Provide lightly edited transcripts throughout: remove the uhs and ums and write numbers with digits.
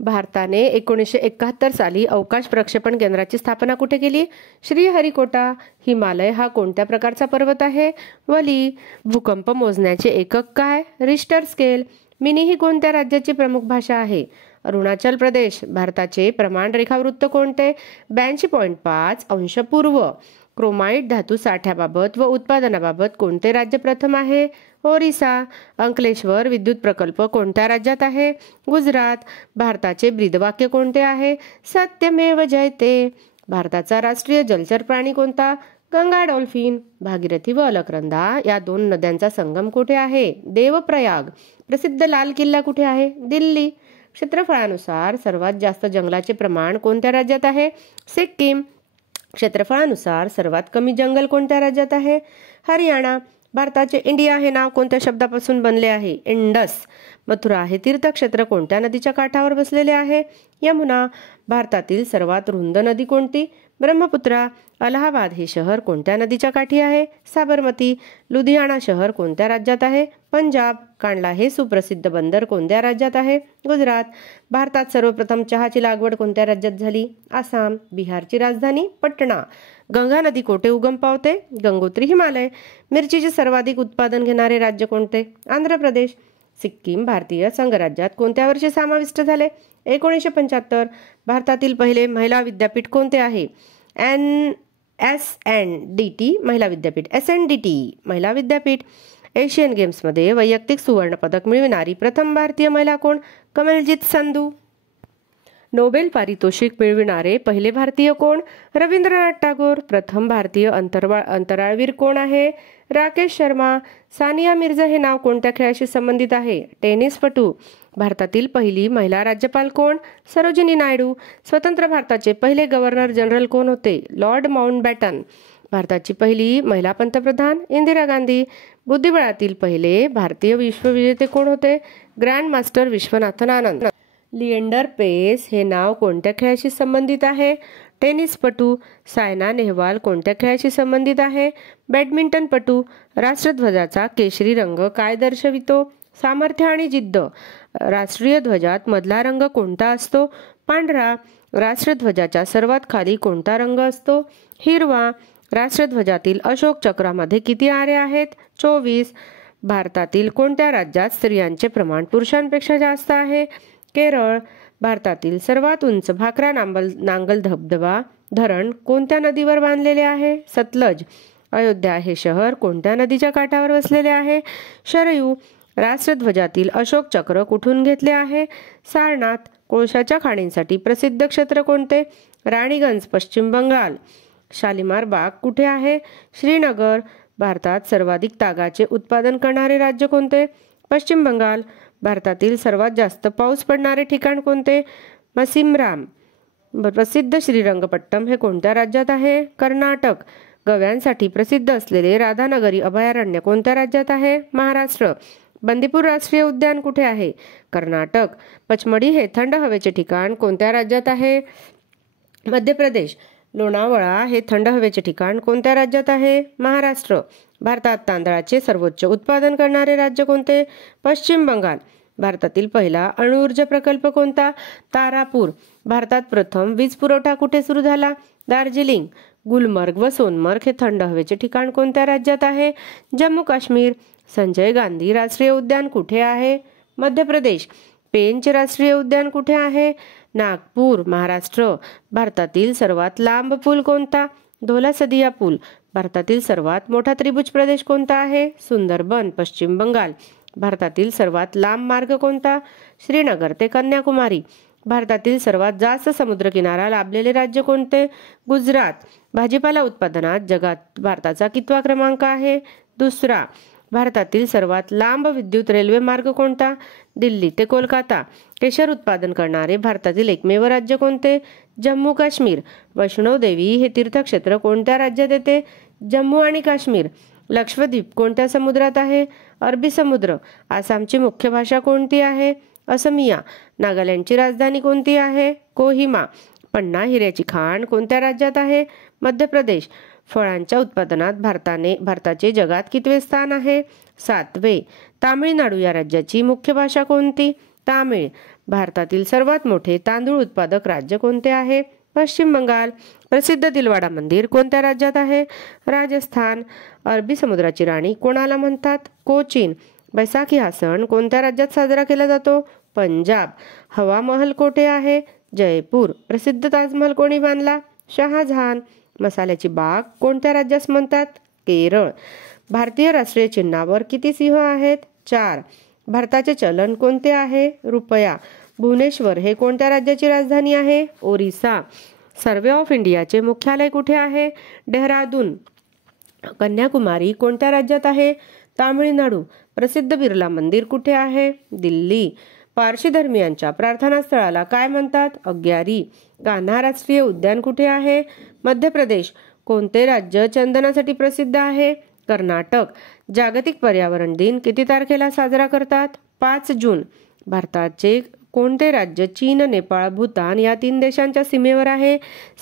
भारताने 1971 साली अवकाश प्रक्षेपण केंद्राची स्थापना कुठे केली? श्रीहरिकोटा. हिमालय हा कोणत्या प्रकारचा पर्वत आहे? वली. भूकंप मोजण्याचे एकक काय? Richter scale. मिनी ही कोणत्या राज्याची प्रमुख भाषा आहे? अरुणाचल प्रदेश. भारताचे प्रमाण रेखावृत्त कोणते? 82.5 अंश पूर्व. क्रोमाइट धातू साठ्याबाबत व उत्पादनाबाबत कोणते राज्य प्रथम आहे? ओरिसा. अंकलेश्वर विद्युत प्रकल्प कोणत्या राज्यात आहे? गुजरात. भारताचे ब्रीदवाक्य कोणते आहे? सत्यमेव जयते. भारताचा राष्ट्रीय जलचर प्राणी कोणता? गंगा डॉल्फिन. भागीरथी व अलकनंदा या दोन नद्यांचा संगम कुठे आहे? देवप्रयाग. प्रसिद्ध लाल किल्ला कुठे आहे? दिल्ली. क्षेत्रफळानुसार सर्वात जास्त जंगलाचे प्रमाण कोणत्या राज्यात आहे? सिक्कीम. क्षेत्रफळानुसार सर्वात कमी जंगल कोणत्या राज्यात आहे? हरियाणा. भारताचे इंडिया हे नाव कोणत्या शब्दापासून बनले आहे? इंडस. मथुरा हे तीर्थक्षेत्र कोणत्या नदीच्या काठावर बसलेले आहे? यमुना. भारतातील सर्वात रुंद नदी कोणती? ब्रह्मपुत्रा. अलाहाबाद हे शहर कोणत्या नदीच्या काठी आहे? साबरमती. लुधियाना शहर कोणत्या राज्यात आहे? पंजाब. कांडला हे सुप्रसिद्ध बंदर कोणत्या राज्यात आहे? गुजरात. भारतात सर्वप्रथम चहाची लागवड कोणत्या राज्यात झाली? आसाम. बिहारची राजधानी पटना. गंगा नदी कोठे उगम पावते? गंगोत्री हिमालय. मिरचीचे सर्वाधिक उत्पादन घेणारे राज्य कोणते? आंध्र प्रदेश. सिक्कीम भारतीय संघराज्यात कोणत्या वर्षी समाविष्ट झाले? 1975. भारतातील पहिले महिला विद्यापीठ कोणते आहे? SNDT महिला विद्यापीठ. SNDT महिला विद्यापीठ. एशियन गेम्समध्ये वैयक्तिक सुवर्ण पदक मिळविणारी प्रथम भारतीय महिला कोण? कमलजीत संधू. नोबेल पारितोषिक मिळविणारे पहिले भारतीय कोण? रवींद्रनाथ टागोर. प्रथम भारतीय अंतराळवीर कोण आहे? राकेश शर्मा. सानिया मिर्झा हे नाव कोणत्या खेळाशी संबंधित आहे? टेनिसपटू. भारतातील पहिली महिला राज्यपाल कोण? सरोजिनी नायडू. स्वतंत्र भारताचे पहिले गव्हर्नर जनरल कोण होते? Lord Mountbatten. भारताची पहिली महिला पंतप्रधान इंदिरा गांधी. बुद्धिबळातील पहिले भारतीय विश्वविजेते कोण होते? Grand master Viswanathan Anand. लिएंडर पेस हे नाव कोणत्या खेळाशी संबंधित आहे? टेनिसपटू. सायना नेहवाल कोणत्या खेळाशी संबंधित आहे? बॅडमिंटनपटू. राष्ट्रध्वजाचा केशरी रंग काय दर्शवितो? सामर्थ्य आणि जिद्द. राष्ट्रीय ध्वजात मधला रंग कोणता असतो? पांढरा. राष्ट्रध्वजाच्या सर्वात खाली कोणता रंग असतो? हिरवा. राष्ट्रध्वजातील अशोक चक्रामध्ये किती आरे आहेत? 24. भारतातील कोणत्या राज्यात स्त्रियांचे प्रमाण पुरुषांपेक्षा जास्त आहे? केरळ. भारतातील सर्वात उंच भाकरा नांगल धबधबा धरण कोणत्या नदीवर बांधलेले आहे? सतलज. अयोध्या हे शहर कोणत्या नदीच्या काठावर वसलेले आहे? शरयू. राष्ट्रध्वजातील अशोक चक्र कुठून घेतले आहे? सारनाथ. कोळशाच्या खाणींसाठी प्रसिद्ध क्षेत्र कोणते? राणीगंज पश्चिम बंगाल. शालिमार बाग कुठे आहे? श्रीनगर. भारतात सर्वाधिक तागाचे उत्पादन करणारे राज्य कोणते? पश्चिम बंगाल. भारतातील सर्वात जास्त पाऊस पडणारे ठिकाण कोणते? मसिमराम. प्रसिद्ध श्रीरंगपट्टम हे कोणत्या राज्यात आहे? कर्नाटक. गव्यांसाठी प्रसिद्ध असलेले राधानगरी अभयारण्य कोणत्या राज्यात आहे? महाराष्ट्र. बंदीपूर राष्ट्रीय उद्यान कुठे आहे? कर्नाटक. पचमढी हे थंड हवेचे ठिकाण कोणत्या राज्यात आहे? मध्य प्रदेश. लोणावळा हे थंड हवेचे ठिकाण कोणत्या राज्यात आहे? महाराष्ट्र. भारतात तांदळाचे सर्वोच्च उत्पादन करणारे राज्य कोणते? पश्चिम बंगाल. भारतातील पहिला अणुऊर्जा प्रकल्प कोणता? तारापूर. भारतात प्रथम वीज पुरवठा कुठे सुरू झाला? दार्जिलिंग. गुलमर्ग व सोनमर्ग हे थंड हवेचे ठिकाण कोणत्या राज्यात आहे? जम्मू काश्मीर. संजय गांधी राष्ट्रीय उद्यान कुठे आहे? मध्य प्रदेश. पेंच राष्ट्रीय उद्यान कुठे आहे? नागपूर, महाराष्ट्र. भारतातील सर्वात लांब पूल कोणता? धोला सदिया पूल. भारतातील सर्वात मोठा त्रिभुज प्रदेश कोणता आहे? सुंदरबन, पश्चिम बंगाल. भारतातील सर्वात लांब मार्ग कोणता? श्रीनगर ते कन्याकुमारी. भारतातील सर्वात जास्त समुद्रकिनारा लाभलेले राज्य कोणते? गुजरात. भाजीपाला उत्पादनात जगात भारताचा कितवा क्रमांक आहे? दुसरा. भारतातील सर्वात लांब विद्युत रेल्वे मार्ग कोणता? दिल्ली ते कोलकाता. केशर उत्पादन करणारे भारतातील एकमेव राज्य कोणते? जम्मू काश्मीर. वैष्णोदेवी हे तीर्थक्षेत्र कोणत्या राज्यात येते? जम्मू आणि काश्मीर. लक्षद्वीप कोणत्या समुद्रात आहे? अरबी समुद्र. आसामची मुख्य भाषा कोणती आहे? असमिया. नागालँडची राजधानी कोणती आहे? कोहिमा. पन्ना हिऱ्याची खाण कोणत्या राज्यात आहे? मध्य प्रदेश. फळांच्या उत्पादनात भारताचे जगात कितवे स्थान आहे? 7वे. तामिळनाडू या राज्याची मुख्य भाषा कोणती? तामिळ. भारतातील सर्वात मोठे तांदूळ उत्पादक राज्य कोणते आहे? पश्चिम बंगाल. प्रसिद्ध दिलवाडा मंदिर कोणत्या राज्यात आहे? राजस्थान. अरबी समुद्राची राणी कोणाला म्हणतात? कोचीन. बैसाखी हा सण कोणत्या राज्यात साजरा केला जातो? पंजाब. हवा महल कोठे आहे? जयपूर. प्रसिद्ध ताजमहल कोणी बांधला? शहाजहान. मसाल्याची बाग कोणत्या राज्यास म्हणतात? केरळ. भारतीय राष्ट्रीय चिन्हावर किती सिंह आहेत? 4. भारताचे चलन कोणते आहे? रुपया. भुवनेश्वर हे कोणत्या राज्याची राजधानी आहे? ओरिसा. सर्वे ऑफ इंडियाचे मुख्यालय कुठे आहे? डेहराडून. कन्याकुमारी कोणत्या राज्यात आहे? तामिळनाडू. प्रसिद्ध बिर्ला मंदिर कुठे आहे? दिल्ली. पारशी धर्मियांच्या प्रार्थनास्थळाला काय म्हणतात? अग्यारी. कान्हा राष्ट्रीय उद्यान कुठे आहे? मध्य प्रदेश. कोणते राज्य चंदनासाठी प्रसिद्ध आहे? कर्नाटक. जागतिक पर्यावरण दिन किती तारखेला साजरा करतात? 5 जून. भारताचे कोणते राज्य चीन, नेपाळ, भूतान या 3 देशांच्या सीमेवर आहे?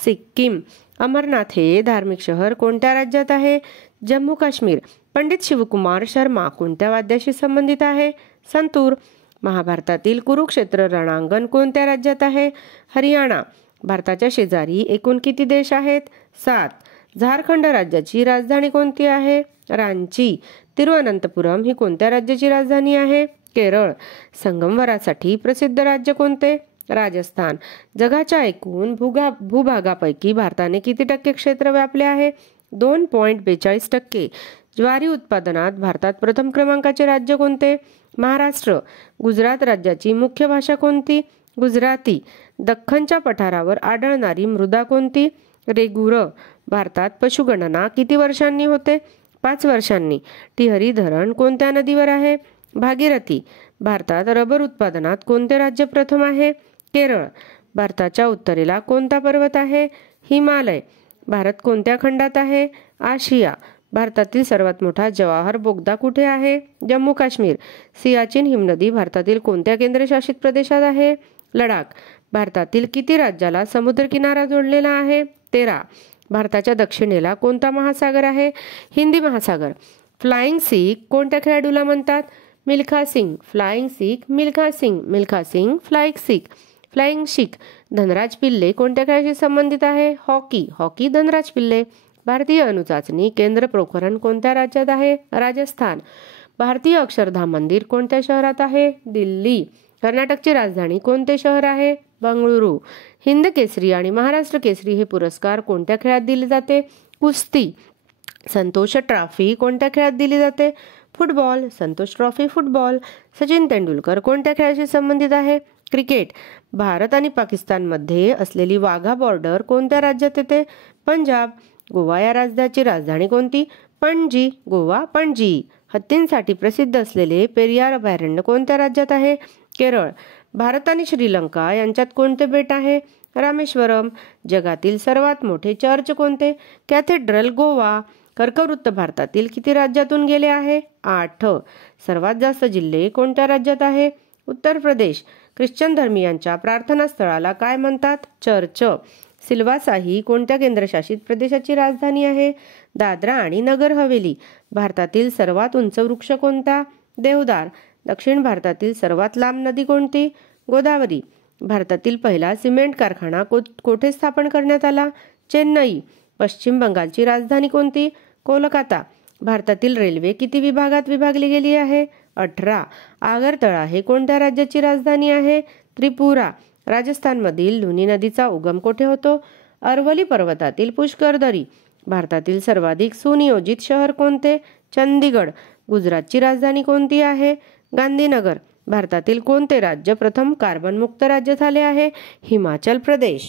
सिक्कीम. अमरनाथ हे धार्मिक शहर कोणत्या राज्यात आहे? जम्मू काश्मीर. पंडित शिवकुमार शर्मा कोणत्या वाद्याशी संबंधित आहे? संतूर. महाभारतातील कुरुक्षेत्र रणांगण कोणत्या राज्यात आहे? हरियाणा. भारताच्या शेजारी एकूण किती देश आहेत? 7. झारखंड राज्याची राजधानी कोणती आहे? रांची. तिरुअनंतपुरम ही कोणत्या राज्याची राजधानी आहे? केरळ. संगमवरासाठी प्रसिद्ध राज्य कोणते? राजस्थान. जगाच्या एकूण भूभागापैकी भारताने किती टक्के क्षेत्र व्यापले आहे? 2.42%. ज्वारी उत्पादनात भारतात प्रथम क्रमांकाचे राज्य कोणते? महाराष्ट्र. गुजरात राज्याची मुख्य भाषा कोणती? गुजराती. दख्खनच्या पठारावर आढळणारी मृदा कोणती? रेगुर. भारतात पशुगणना किती वर्षांनी होते? 5 वर्षांनी. टिहरी धरण कोणत्या नदीवर आहे? भागीरथी. भारतात रबर उत्पादनात कोणते राज्य प्रथम आहे? केरळ. भारताच्या उत्तरेला कोणता पर्वत आहे? हिमालय. भारत कोणत्या खंडात आहे? आशिया. भारतातील सर्वात मोठा जवाहर बोगदा कुठे आहे? जम्मू काश्मीर. सियाचीन हिमनदी भारतातील कोणत्या केंद्रशासित प्रदेशात आहे? लडाख. भारतातील किती राज्याला समुद्रकिनारा जोडलेला आहे? 13. भारताच्या दक्षिणेला कोणता महासागर आहे? हिंदी महासागर. फ्लाइंग सिख कोणत्या खेळाडूला म्हणतात? Milkha Singh. Flying Sikh Milkha Singh. Milkha Singh flying Sikh. Flying Sikh. Dhanraj Pillay कोणत्या खेळाशी संबंधित आहे? हॉकी. हॉकी धनराज पिल्ले. भारतीय अणुचाचणी केंद्र पोखरण कोणत्या राज्यात आहे? राजस्थान. भारतीय अक्षरधाम मंदिर कोणत्या शहरात आहे? दिल्ली. कर्नाटकची राजधानी कोणते शहर आहे? बंगळुरू. हिंद केसरी आणि महाराष्ट्र केसरी हे पुरस्कार कोणत्या खेळात दिले जाते? कुस्ती. संतोष ट्रॉफी कोणत्या खेळात दिली जाते? Football. Santosh trophy football. Sachin Tendulkar कोणत्या खेळाशी संबंधित आहे? क्रिकेट. भारत आणि पाकिस्तानमध्ये असलेली वाघा बॉर्डर कोणत्या राज्यात येते? पंजाब. गोवा या राज्याची राजधानी कोणती? पणजी. गोवा पणजी. हत्तींसाठी प्रसिद्ध असलेले पेरियार अभयारण्य कोणत्या राज्यात आहे? केरळ. भारत आणि श्रीलंका यांच्यात कोणते बेट आहे? रामेश्वरम. जगातील सर्वात मोठे चर्च कोणते? कॅथेड्रल गोवा. कर्कवृत्त भारतातील किती राज्यातून गेले आहे? 8. सर्वात जास्त जिल्हे कोणत्या राज्यात आहे? उत्तर प्रदेश. ख्रिश्चन धर्मियांच्या प्रार्थनास्थळाला काय म्हणतात? चर्च. सिल्वासा ही कोणत्या केंद्रशासित प्रदेशाची राजधानी आहे? दादरा आणि नगर हवेली. भारतातील सर्वात उंच वृक्ष कोणता? देवदार. दक्षिण भारतातील सर्वात लांब नदी कोणती? गोदावरी. भारतातील पहिला सिमेंट कारखाना कोठे स्थापन करण्यात आला? चेन्नई. पश्चिम बंगालची राजधानी कोणती? कोलकाता. भारतातील रेल्वे किती विभागात विभागली गेली आहे? 18. आगरतळा हे कोणत्या राज्याची राजधानी आहे? त्रिपुरा. राजस्थानमधील लुनी नदीचा उगम कोठे होतो? अरवली पर्वतातील पुष्करदरी. भारतातील सर्वाधिक सुनियोजित शहर कोणते? चंदीगड. गुजरातची राजधानी कोणती आहे? गांधीनगर. भारतातील कोणते राज्य प्रथम कार्बन मुक्त राज्य झाले आहे? हिमाचल प्रदेश.